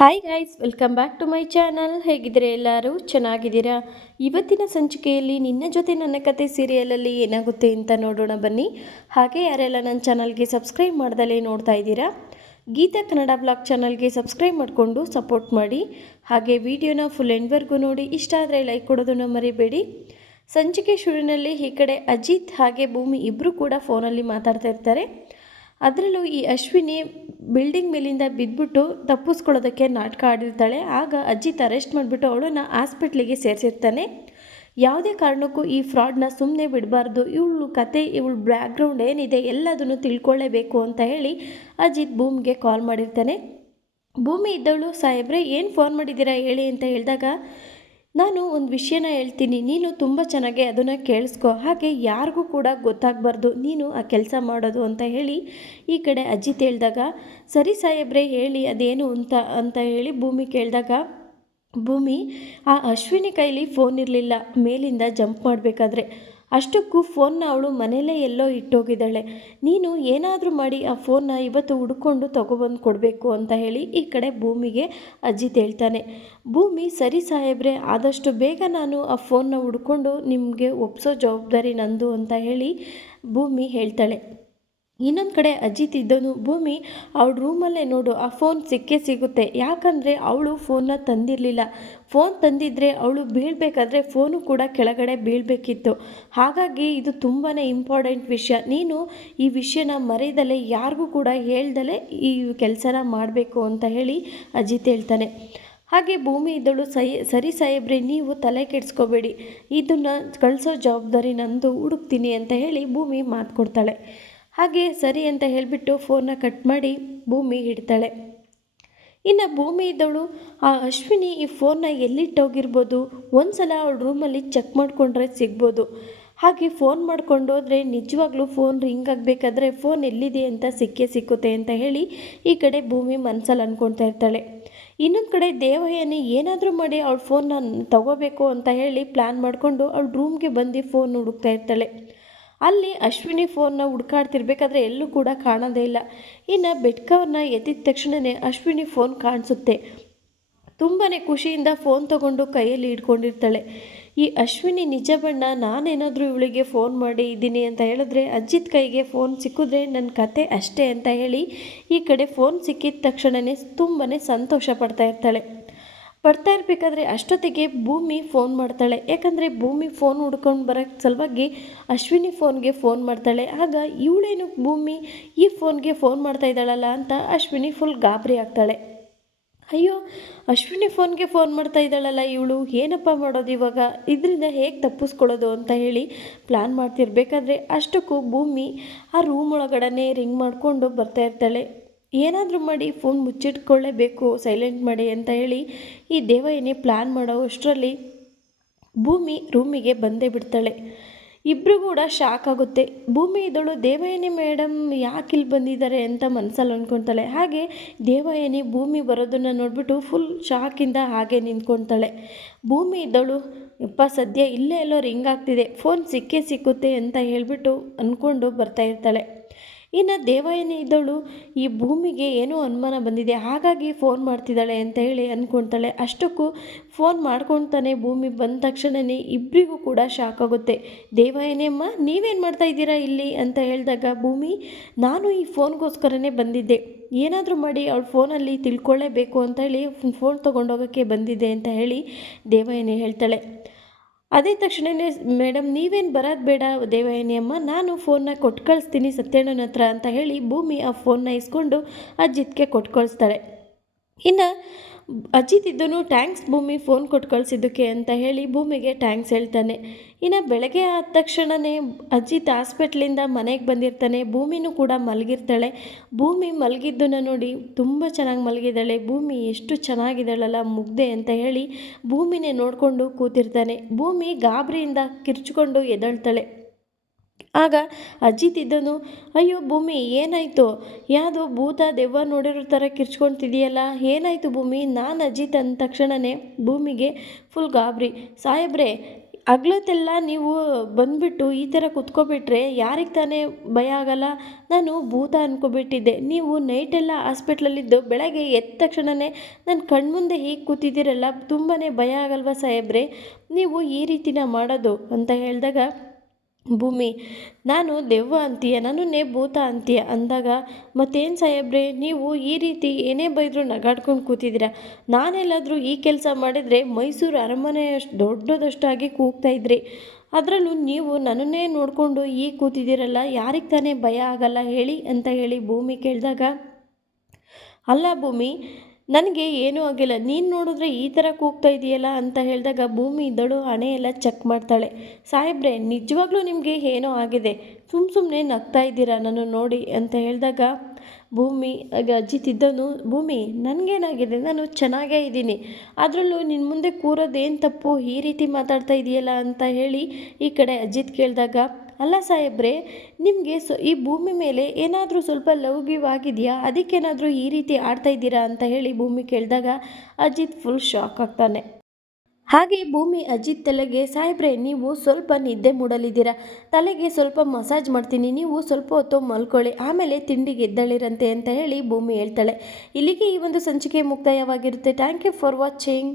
Hi guys welcome back to my channel ಹೇಗಿದ್ದೀರಾ ಎಲ್ಲರೂ? ಚೆನ್ನಾಗಿದ್ದೀರಾ? ಇವತ್ತಿನ ಸಂಚಿಕೆಯಲ್ಲಿ ನಿನ್ನ ಜೊತೆ ನನ್ನ ಕತೆ ಸೀರಿಯಲಲ್ಲಿ ಏನಾಗುತ್ತೆ ಅಂತ ನೋಡೋಣ ಬನ್ನಿ. ಹಾಗೆ ಯಾರೆಲ್ಲ ನನ್ನ ಚಾನಲ್ಗೆ ಸಬ್ಸ್ಕ್ರೈಬ್ ಮಾಡ್ದಲೇ ನೋಡ್ತಾ ಇದ್ದೀರಾ, ಗೀತಾ ಕನ್ನಡ ಬ್ಲಾಗ್ ಚಾನಲ್ಗೆ ಸಬ್ಸ್ಕ್ರೈಬ್ ಮಾಡಿಕೊಂಡು ಸಪೋರ್ಟ್ ಮಾಡಿ. ಹಾಗೆ ವಿಡಿಯೋನ ಫುಲ್ ಎಂಡ್ವರೆಗೂ ನೋಡಿ, ಇಷ್ಟ ಆದರೆ ಲೈಕ್ ಕೊಡೋದನ್ನು ಮರಿಬೇಡಿ. ಸಂಚಿಕೆ ಶುರುವಿನಲ್ಲಿ ಈ ಕಡೆ ಅಜಿತ್ ಹಾಗೆ ಭೂಮಿ ಇಬ್ಬರು ಕೂಡ ಫೋನಲ್ಲಿ ಮಾತಾಡ್ತಾ ಇರ್ತಾರೆ. ಅದರಲ್ಲೂ ಈ ಅಶ್ವಿನಿ ಬಿಲ್ಡಿಂಗ್ ಮೇಲಿಂದ ಬಿದ್ದುಬಿಟ್ಟು ತಪ್ಪಿಸ್ಕೊಳ್ಳೋದಕ್ಕೆ ನಾಟಕ ಆಡಿರ್ತಾಳೆ. ಆಗ ಅಜಿತ್ ಅರೆಸ್ಟ್ ಮಾಡಿಬಿಟ್ಟು ಅವಳನ್ನು ಹಾಸ್ಪಿಟ್ಲಿಗೆ ಸೇರಿಸಿರ್ತಾನೆ. ಯಾವುದೇ ಕಾರಣಕ್ಕೂ ಈ ಫ್ರಾಡ್ನ ಸುಮ್ಮನೆ ಬಿಡಬಾರ್ದು. ಇವಳು ಕತೆ, ಇವಳು ಬ್ಯಾಕ್ಗ್ರೌಂಡ್ ಏನಿದೆ ಎಲ್ಲದನ್ನು ತಿಳ್ಕೊಳ್ಳೇಬೇಕು ಅಂತ ಹೇಳಿ ಅಜಿತ್ ಭೂಮಿಗೆ ಕಾಲ್ ಮಾಡಿರ್ತಾನೆ. ಭೂಮಿ ಇದ್ದವಳು, ಸಾಹೇಬ್ರೆ, ಏನು ಫೋನ್ ಮಾಡಿದ್ದೀರಾ? ಹೇಳಿ ಅಂತ ಹೇಳಿದಾಗ ನಾನು ಒಂದು ವಿಷಯನ ಹೇಳ್ತೀನಿ. ನೀನು ತುಂಬ ಚೆನ್ನಾಗಿ ಅದನ್ನು ಕೇಳಿಸ್ಕೊ. ಹಾಗೆ ಯಾರಿಗೂ ಕೂಡ ಗೊತ್ತಾಗಬಾರ್ದು. ನೀನು ಆ ಕೆಲಸ ಮಾಡೋದು ಅಂತ ಹೇಳಿ ಈ ಕಡೆ ಅಜ್ಜಿ ಹೇಳಿದಾಗ, ಸರಿ ಸಾಹೇಬ್ರೆ, ಹೇಳಿ, ಅದೇನು ಅಂತ ಅಂತ ಹೇಳಿ ಭೂಮಿ ಕೇಳಿದಾಗ, ಭೂಮಿ, ಆ ಅಶ್ವಿನಿ ಕೈಲಿ ಫೋನ್ ಇರಲಿಲ್ಲ. ಮೇಲಿಂದ ಜಂಪ್ ಮಾಡಬೇಕಾದ್ರೆ. ಅಷ್ಟಕ್ಕೂ ಫೋನ್ನ ಅವಳು ಮನೆಯಲ್ಲೇ ಎಲ್ಲೋ ಇಟ್ಟೋಗಿದ್ದಾಳೆ. ನೀನು ಏನಾದರೂ ಮಾಡಿ ಆ ಫೋನ್ನ ಇವತ್ತು ಹುಡ್ಕೊಂಡು ತೊಗೊಬಂದು ಕೊಡಬೇಕು ಅಂತ ಹೇಳಿ ಈ ಕಡೆ ಭೂಮಿಗೆ ಅಜ್ಜಿ ಹೇಳ್ತಾನೆ. ಭೂಮಿ, ಸರಿ ಸಾಹೇಬ್ರೆ, ಆದಷ್ಟು ಬೇಗ ನಾನು ಆ ಫೋನ್ನ ಹುಡ್ಕೊಂಡು ನಿಮಗೆ ಒಪ್ಸೋ ಜವಾಬ್ದಾರಿ ನಂದು ಅಂತ ಹೇಳಿ ಭೂಮಿ ಹೇಳ್ತಾಳೆ. ಇನ್ನೊಂದು ಕಡೆ ಅಜಿತ್ ಇದ್ದನು, ಭೂಮಿ ಅವಳ ರೂಮಲ್ಲೇ ನೋಡು, ಆ ಫೋನ್ ಸಿಕ್ಕೇ ಸಿಗುತ್ತೆ. ಯಾಕಂದರೆ ಅವಳು ಫೋನ್ನ ತಂದಿರಲಿಲ್ಲ. ಫೋನ್ ತಂದಿದ್ದರೆ ಅವಳು ಬೀಳಬೇಕಾದ್ರೆ ಫೋನು ಕೂಡ ಕೆಳಗಡೆ ಬೀಳಬೇಕಿತ್ತು. ಹಾಗಾಗಿ ಇದು ತುಂಬಾ ಇಂಪಾರ್ಟೆಂಟ್ ವಿಷಯ. ನೀನು ಈ ವಿಷಯನ ಮರೆಯದಲ್ಲೇ, ಯಾರಿಗೂ ಕೂಡ ಹೇಳ್ದಲೇ ಈ ಕೆಲಸನ ಮಾಡಬೇಕು ಅಂತ ಹೇಳಿ ಅಜಿತ್ ಹೇಳ್ತಾನೆ. ಹಾಗೆ ಭೂಮಿ ಇದ್ದಳು, ಸೈ, ಸರಿ ಸಾಹೇಬ್ರೆ, ನೀವು ತಲೆ ಕೆಡಿಸ್ಕೋಬೇಡಿ. ಇದನ್ನು ಕಳಿಸೋ ಜವಾಬ್ದಾರಿ ನಂದು, ಹುಡುಕ್ತೀನಿ ಅಂತ ಹೇಳಿ ಭೂಮಿ ಮಾತು ಕೊಡ್ತಾಳೆ. ಹಾಗೆ ಸರಿ ಅಂತ ಹೇಳಿಬಿಟ್ಟು ಫೋನ್ನ ಕಟ್ ಮಾಡಿ ಭೂಮಿ ಹಿಡ್ತಾಳೆ. ಇನ್ನು ಭೂಮಿ ಇದ್ದವಳು, ಆ ಅಶ್ವಿನಿ ಈ ಫೋನ್ನ ಎಲ್ಲಿಟ್ಟೋಗಿರ್ಬೋದು ಒಂದು ಸಲ ಅವಳು ರೂಮಲ್ಲಿ ಚೆಕ್ ಮಾಡಿಕೊಂಡ್ರೆ ಸಿಗ್ಬೋದು. ಹಾಗೆ ಫೋನ್ ಮಾಡ್ಕೊಂಡು ಹೋದರೆ ನಿಜವಾಗ್ಲೂ ಫೋನ್ ರಿಂಗ್ ಆಗಬೇಕಾದ್ರೆ ಫೋನ್ ಎಲ್ಲಿದೆ ಅಂತ ಸಿಕ್ಕೇ ಸಿಕ್ಕುತ್ತೆ ಅಂತ ಹೇಳಿ ಈ ಕಡೆ ಭೂಮಿ ಮನಸ್ಸಲ್ಲಿ ಅಂದ್ಕೊಳ್ತಾ ಇರ್ತಾಳೆ. ಇನ್ನೊಂದು ಕಡೆ ದೇವಯ್ಯನೇ ಏನಾದರೂ ಮಾಡಿ ಅವಳ ಫೋನ್ನ ತಗೋಬೇಕು ಅಂತ ಹೇಳಿ ಪ್ಲ್ಯಾನ್ ಮಾಡಿಕೊಂಡು ಅವಳು ರೂಮ್ಗೆ ಬಂದು ಫೋನ್ ಹುಡುಕ್ತಾ ಇರ್ತಾಳೆ. ಅಲ್ಲಿ ಅಶ್ವಿನಿ ಫೋನ್ನ ಹುಡ್ಕಾಡ್ತಿರ್ಬೇಕಾದ್ರೆ ಎಲ್ಲೂ ಕೂಡ ಕಾಣೋದೇ ಇಲ್ಲ. ಇನ್ನು ಬೆಡ್ ಕವರ್ನ ಎತ್ತಿದ ತಕ್ಷಣವೇ ಅಶ್ವಿನಿ ಫೋನ್ ಕಾಣಿಸುತ್ತೆ. ತುಂಬಾ ಖುಷಿಯಿಂದ ಫೋನ್ ತಗೊಂಡು ಕೈಯಲ್ಲಿ ಇಟ್ಕೊಂಡಿರ್ತಾಳೆ ಈ ಅಶ್ವಿನಿ ನಿಜ ಬಣ್ಣ ನಾನೇನಾದರೂ ಇವಳಿಗೆ ಫೋನ್ ಮಾಡಿ ಇದ್ದೀನಿ ಅಂತ ಹೇಳಿದ್ರೆ ಅಜ್ಜಿತ್ ಕೈಗೆ ಫೋನ್ ಸಿಕ್ಕಿದ್ರೆ ನನ್ನ ಕತೆ ಅಷ್ಟೇ ಅಂತ ಹೇಳಿ ಈ ಕಡೆ ಫೋನ್ ಸಿಕ್ಕಿದ ತಕ್ಷಣವೇ ತುಂಬಾ ಸಂತೋಷ ಪಡ್ತಾ ಇರ್ತಾಳೆ. ಪಡ್ತಾ ಇರಬೇಕಾದ್ರೆ ಅಷ್ಟೊತ್ತಿಗೆ ಭೂಮಿ ಫೋನ್ ಮಾಡ್ತಾಳೆ. ಯಾಕಂದರೆ ಭೂಮಿ ಫೋನ್ ಹುಡ್ಕೊಂಡು ಬರೋಕ್ಕೆ ಸಲುವಾಗಿ ಅಶ್ವಿನಿ ಫೋನ್ಗೆ ಫೋನ್ ಮಾಡ್ತಾಳೆ. ಆಗ ಇವಳೇನು ಭೂಮಿ ಈ ಫೋನ್ಗೆ ಫೋನ್ ಮಾಡ್ತಾ ಇದ್ದಾಳಲ್ಲ ಅಂತ ಅಶ್ವಿನಿ ಫುಲ್ ಗಾಬರಿ ಆಗ್ತಾಳೆ. ಅಯ್ಯೋ, ಅಶ್ವಿನಿ ಫೋನ್ಗೆ ಫೋನ್ ಮಾಡ್ತಾ ಇದ್ದಾಳಲ್ಲ ಇವಳು, ಏನಪ್ಪ ಮಾಡೋದು ಇವಾಗ? ಇದರಿಂದ ಹೇಗೆ ತಪ್ಪಿಸ್ಕೊಳ್ಳೋದು ಅಂತ ಹೇಳಿ ಪ್ಲ್ಯಾನ್ ಮಾಡ್ತಿರ್ಬೇಕಾದ್ರೆ ಅಷ್ಟಕ್ಕೂ ಭೂಮಿ ಆ ರೂಮ್ ಒಳಗಡೆ ರಿಂಗ್ ಮಾಡಿಕೊಂಡು ಬರ್ತಾ ಇರ್ತಾಳೆ. ಏನಾದರೂ ಮಾಡಿ ಫೋನ್ ಮುಚ್ಚಿಟ್ಕೊಳ್ಳೇಬೇಕು ಸೈಲೆಂಟ್ ಮಾಡಿ ಅಂತ ಹೇಳಿ ಈ ದೇವಯ್ಯನೇ ಪ್ಲ್ಯಾನ್ ಮಾಡೋ ಅಷ್ಟರಲ್ಲಿ ಭೂಮಿ ರೂಮಿಗೆ ಬಂದೇ ಬಿಡ್ತಾಳೆ. ಇಬ್ಬರು ಕೂಡ ಶಾಕ್ ಆಗುತ್ತೆ. ಭೂಮಿ ಇದಳು, ದೇವಯಾನಿ ಮೇಡಮ್ ಯಾಕೆ ಇಲ್ಲಿ ಬಂದಿದ್ದಾರೆ ಅಂತ ಮನಸ್ಸಲ್ಲಿ ಅಂದ್ಕೊತಾಳೆ ಹಾಗೆ ದೇವಯಾನಿ ಭೂಮಿ ಬರೋದನ್ನು ನೋಡಿಬಿಟ್ಟು ಫುಲ್ ಶಾಕಿಂದ ಹಾಗೆ ನಿಂತ್ಕೊತಾಳೆ. ಭೂಮಿ ಇದ್ದಳು ಯಪ್ಪ, ಸದ್ಯ ಇಲ್ಲೇ ಎಲ್ಲೋ ರಿಂಗ್ ಆಗ್ತಿದೆ. ಫೋನ್ ಸಿಕ್ಕೇ ಸಿಕ್ಕುತ್ತೆ ಅಂತ ಹೇಳಿಬಿಟ್ಟು ಅಂದ್ಕೊಂಡು ಬರ್ತಾ ಇರ್ತಾಳೆ. ಇನ್ನು ದೇವಯ್ಯನೇ ಇದ್ದವಳು ಈ ಭೂಮಿಗೆ ಏನೋ ಅನುಮಾನ ಬಂದಿದೆ, ಹಾಗಾಗಿ ಫೋನ್ ಮಾಡ್ತಿದ್ದಾಳೆ ಅಂತ ಹೇಳಿ ಅಂದ್ಕೊಳ್ತಾಳೆ ಅಷ್ಟಕ್ಕೂ ಫೋನ್ ಮಾಡ್ಕೊಳ್ತಾನೆ ಭೂಮಿ ಬಂದ ತಕ್ಷಣವೇ ಇಬ್ಬರಿಗೂ ಕೂಡ ಶಾಕ್ ಆಗುತ್ತೆ. ದೇವಾಯನಿ ಅಮ್ಮ, ನೀವೇನು ಮಾಡ್ತಾ ಇದ್ದೀರಾ ಇಲ್ಲಿ? ಅಂತ ಹೇಳಿದಾಗ, ಭೂಮಿ, ನಾನು ಈ ಫೋನ್ಗೋಸ್ಕರನೇ ಬಂದಿದ್ದೆ. ಏನಾದರೂ ಮಾಡಿ ಅವಳ ಫೋನಲ್ಲಿ ತಿಳ್ಕೊಳ್ಳೇಬೇಕು ಅಂತ ಹೇಳಿ ಫೋನ್ ತೊಗೊಂಡೋಗೋಕ್ಕೆ ಬಂದಿದ್ದೆ ಅಂತ ಹೇಳಿ ದೇವಯ್ಯನೇ ಹೇಳ್ತಾಳೆ. ಅದೇ ತಕ್ಷಣವೇ ಮೇಡಮ್, ನೀವೇನು ಬರೋದು ಬೇಡ ದೇವಯಾನಿ ಅಮ್ಮ, ನಾನು ಫೋನ್ನ ಕೊಟ್ಟು ಕಳಿಸ್ತೀನಿ ಸತ್ಯಣ್ಣನ ಹತ್ರ ಅಂತ ಹೇಳಿ ಭೂಮಿ ಆ ಫೋನ್ನ ಇಸ್ಕೊಂಡು ಅಜಿತ್ಗೆ ಕೊಟ್ಟು ಕಳಿಸ್ತಾಳೆ ಇನ್ನು ಅಜಿತ್ ಇದ್ದನು ಟ್ಯಾಂಕ್ಸ್ ಭೂಮಿ ಫೋನ್ ಕೊಟ್ಟು ಕಳಿಸಿದ್ದಕ್ಕೆ ಅಂತ ಹೇಳಿ ಭೂಮಿಗೆ ಟ್ಯಾಂಕ್ಸ್ ಹೇಳ್ತಾನೆ. ಇನ್ನು ಬೆಳಗ್ಗೆ ಆದ ತಕ್ಷಣವೇ ಅಜಿತ್ ಹಾಸ್ಪಿಟ್ಲಿಂದ ಮನೆಗೆ ಬಂದಿರ್ತಾನೆ. ಭೂಮಿನೂ ಕೂಡ ಮಲಗಿರ್ತಾಳೆ. ಭೂಮಿ ಮಲಗಿದ್ದನ್ನು ನೋಡಿ ತುಂಬ ಚೆನ್ನಾಗಿ ಮಲಗಿದ್ದಾಳೆ. ಭೂಮಿ ಎಷ್ಟು ಚೆನ್ನಾಗಿದ್ದಾಳಲ್ಲ ಮುಗ್ದೆ ಅಂತ ಹೇಳಿ ಭೂಮಿನೇ ನೋಡಿಕೊಂಡು ಕೂತಿರ್ತಾನೆ. ಭೂಮಿ ಗಾಬರಿಯಿಂದ ಕಿರ್ಚ್ಕೊಂಡು ಎದಳ್ತಾಳೆ ಆಗ ಅಜಿತ್ ಇದ್ದನು, ಅಯ್ಯೋ ಭೂಮಿ, ಏನಾಯಿತು? ಯಾವುದೋ ಭೂತ ದೆವ್ವ ನೋಡಿರೋ ಥರ ಕಿರ್ಚ್ಕೊಳ್ತಿದೆಯಲ್ಲ ಏನಾಯಿತು ಭೂಮಿ? ನಾನು ಅಜಿತ್ ಅಂದ ತಕ್ಷಣವೇ ಭೂಮಿಗೆ ಫುಲ್ ಗಾಬರಿ. ಸಾಹೇಬ್ರೆ, ಹಗ್ಲೊತ್ತೆಲ್ಲ ನೀವು ಬಂದುಬಿಟ್ಟು ಈ ಥರ ಕುತ್ಕೊಬಿಟ್ರೆ ಯಾರಿಗೆ ತಾನೇ ಭಯ ಆಗಲ್ಲ? ನಾನು ಭೂತ ಅಂದ್ಕೊಬಿಟ್ಟಿದ್ದೆ ನೀವು ನೈಟೆಲ್ಲ ಹಾಸ್ಪಿಟ್ಲಲ್ಲಿದ್ದು ಬೆಳಗ್ಗೆ ಎದ್ದ ತಕ್ಷಣವೇ ನನ್ನ ಕಣ್ಮುಂದೆ ಹೀಗೆ ಕೂತಿದ್ದೀರಲ್ಲ ತುಂಬಾ ಭಯ ಆಗಲ್ವಾ ಸಾಹೇಬ್ರೆ? ನೀವು ಈ ರೀತಿನ ಮಾಡೋದು, ಅಂತ ಹೇಳಿದಾಗ ಭೂಮಿ. ನಾನು ದೆವ್ವ ಅಂತೀಯ ನನ್ನನ್ನೇ ಭೂತ ಅಂತೀಯ ಅಂದಾಗ, ಮತ್ತೇನು ಸಾಹೇಬ್ರೆ, ನೀವು ಈ ರೀತಿ ಏನೇ ಬೈದರೂ ನಗಾಡ್ಕೊಂಡು ಕೂತಿದ್ದೀರಾ? ನಾನೆಲ್ಲಾದರೂ ಈ ಕೆಲಸ ಮಾಡಿದರೆ ಮೈಸೂರು ಅರಮನೆ ಅಷ್ಟು ದೊಡ್ಡದಷ್ಟಾಗಿ ಕೂಗ್ತಾ ಇದ್ರಿ. ಅದರಲ್ಲೂ ನೀವು ನನ್ನನ್ನೇ ನೋಡಿಕೊಂಡು ಈ ಕೂತಿದ್ದೀರಲ್ಲ, ಯಾರಿಗೆ ತಾನೇ ಭಯ ಆಗಲ್ಲ ಹೇಳಿ ಅಂತ ಹೇಳಿ ಭೂಮಿ ಕೇಳಿದಾಗ, ಅಲ್ಲ ಭೂಮಿ ನನಗೆ ಏನೂ ಆಗಿಲ್ಲ. ನೀನು ನೋಡಿದ್ರೆ ಈ ಥರ ಕೂಗ್ತಾ ಇದೆಯಲ್ಲ ಅಂತ ಹೇಳಿದಾಗ ಭೂಮಿ ಇದ್ದಳು ಹಣೆ ಎಲ್ಲ ಚೆಕ್ ಮಾಡ್ತಾಳೆ. ಸಾಹೇಬ್ರೆ, ನಿಜವಾಗ್ಲೂ ನಿಮಗೆ ಏನೋ ಆಗಿದೆ? ಸುಮ್ಮ ಸುಮ್ಮನೆ ನಗ್ತಾ ಇದ್ದೀರಾ ನಾನು ನೋಡಿ ಅಂತ ಹೇಳಿದಾಗ ಭೂಮಿ ಅಜಿತ್ ಇದ್ದನು ಭೂಮಿ, ನನಗೇನಾಗಿದೆ? ನಾನು ಚೆನ್ನಾಗೇ ಇದ್ದೀನಿ. ಅದರಲ್ಲೂ ನಿನ್ನ ಮುಂದೆ ಕೂರೋದೇನು ತಪ್ಪು? ಈ ರೀತಿ ಮಾತಾಡ್ತಾ ಇದೆಯಲ್ಲ ಅಂತ ಹೇಳಿ ಈ ಕಡೆ ಅಜಿತ್ ಕೇಳಿದಾಗ ಅಲ್ಲ ಸಾಹೇಬ್ರೆ, ನಿಮಗೆ ಸೊ, ಈ ಭೂಮಿ ಮೇಲೆ ಏನಾದರೂ ಸ್ವಲ್ಪ ಲೌಕಿವಾಗಿದೆಯಾ ಅದಕ್ಕೇನಾದರೂ ಈ ರೀತಿ ಆಡ್ತಾ ಇದ್ದೀರಾ ಅಂತ ಹೇಳಿ ಭೂಮಿ ಕೇಳಿದಾಗ ಅಜಿತ್ ಫುಲ್ ಶಾಕ್ ಆಗ್ತಾನೆ. ಹಾಗೆ ಭೂಮಿ ಅಜಿತ್ ತಲೆಗೆ, ಸಾಹೇಬ್ರೆ, ನೀವು ಸ್ವಲ್ಪ ನಿದ್ದೆ ಮೂಡಲಿದ್ದೀರಾ? ತಲೆಗೆ ಸ್ವಲ್ಪ ಮಸಾಜ್ ಮಾಡ್ತೀನಿ, ನೀವು ಸ್ವಲ್ಪ ಹೊತ್ತು ಮಲ್ಕೊಳ್ಳಿ, ಆಮೇಲೆ ತಿಂಡಿ ಗೆದ್ದಳಿರಂತೆ ಅಂತ ಹೇಳಿ ಭೂಮಿ ಹೇಳ್ತಾಳೆ. ಇಲ್ಲಿಗೆ ಈ ಒಂದು ಸಂಚಿಕೆ ಮುಕ್ತಾಯವಾಗಿರುತ್ತೆ. Thank you for watching